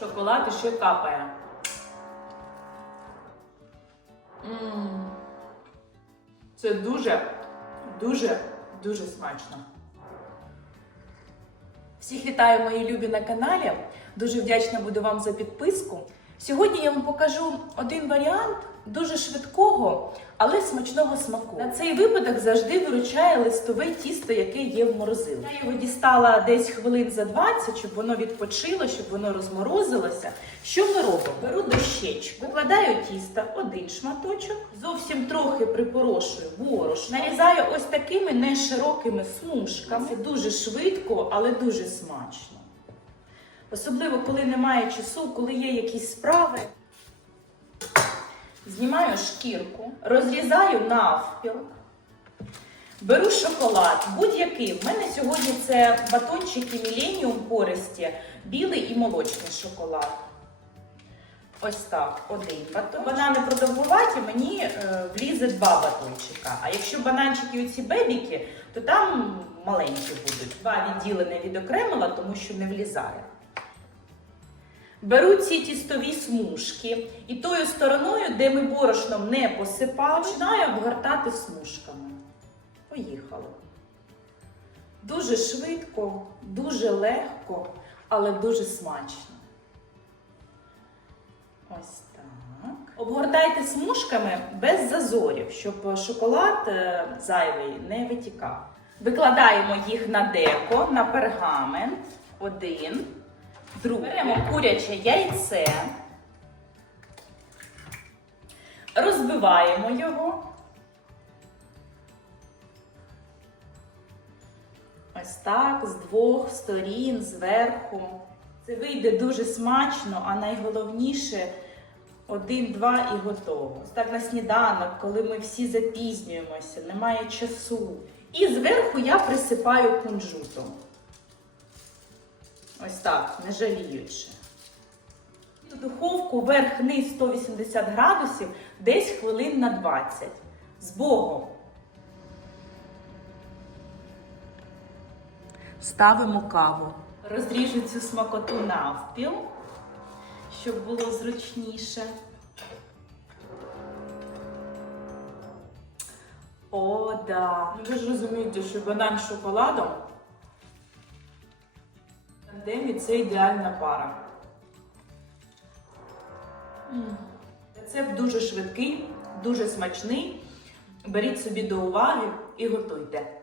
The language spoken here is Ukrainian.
шоколад і ще капає. М. Це дуже, дуже, дуже смачно. Всіх вітаю, мої любі на каналі. Дуже вдячна буду вам за підписку. Сьогодні я вам покажу один варіант дуже швидкого, але смачного смаку. На цей випадок завжди виручає листове тісто, яке є в морозилці. Я його дістала десь хвилин за 20, щоб воно відпочило, щоб воно розморозилося. Що ми робимо? Беру дощечку, викладаю тісто, один шматочок, зовсім трохи припорошую борошно, нарізаю ось такими неширокими смужками. Це дуже швидко, але дуже смачно. Особливо, коли немає часу, коли є якісь справи. Знімаю шкірку, розрізаю навпіл, беру шоколад, будь-який. В мене сьогодні це батончики Millennium пористі, білий і молочний шоколад. Ось так, один батон. Банани продовгуваті, мені е, влізе два батончика. А якщо бананчики оці бебіки, то там маленькі будуть. Два відділення відокремила, тому що не влізає. Беру ці тістові смужки і тою стороною, де ми борошном не посипали, починаю обгортати смужками. Поїхали. Дуже швидко, дуже легко, але дуже смачно. Ось так. Обгортайте смужками без зазорів, щоб шоколад е, зайвий не витікав. Викладаємо їх на деко, на пергамент. Один. Другий. Беремо куряче яйце. Розбиваємо його. Ось так, з двох сторін, зверху. Це вийде дуже смачно, а найголовніше один-два і готово. Ось так на сніданок, коли ми всі запізнюємося, немає часу. І зверху я присипаю кунжутом. Ось так, не жаліючи. В духовку верх-низ 180 градусів, десь хвилин на 20. З Богом. Ставимо каву. Розріжу цю смакоту навпіл, щоб було зручніше. О, да. Ну, ви ж розумієте, що банан з шоколадом в тандемі це ідеальна пара. Рецепт дуже швидкий, дуже смачний. Беріть собі до уваги і готуйте.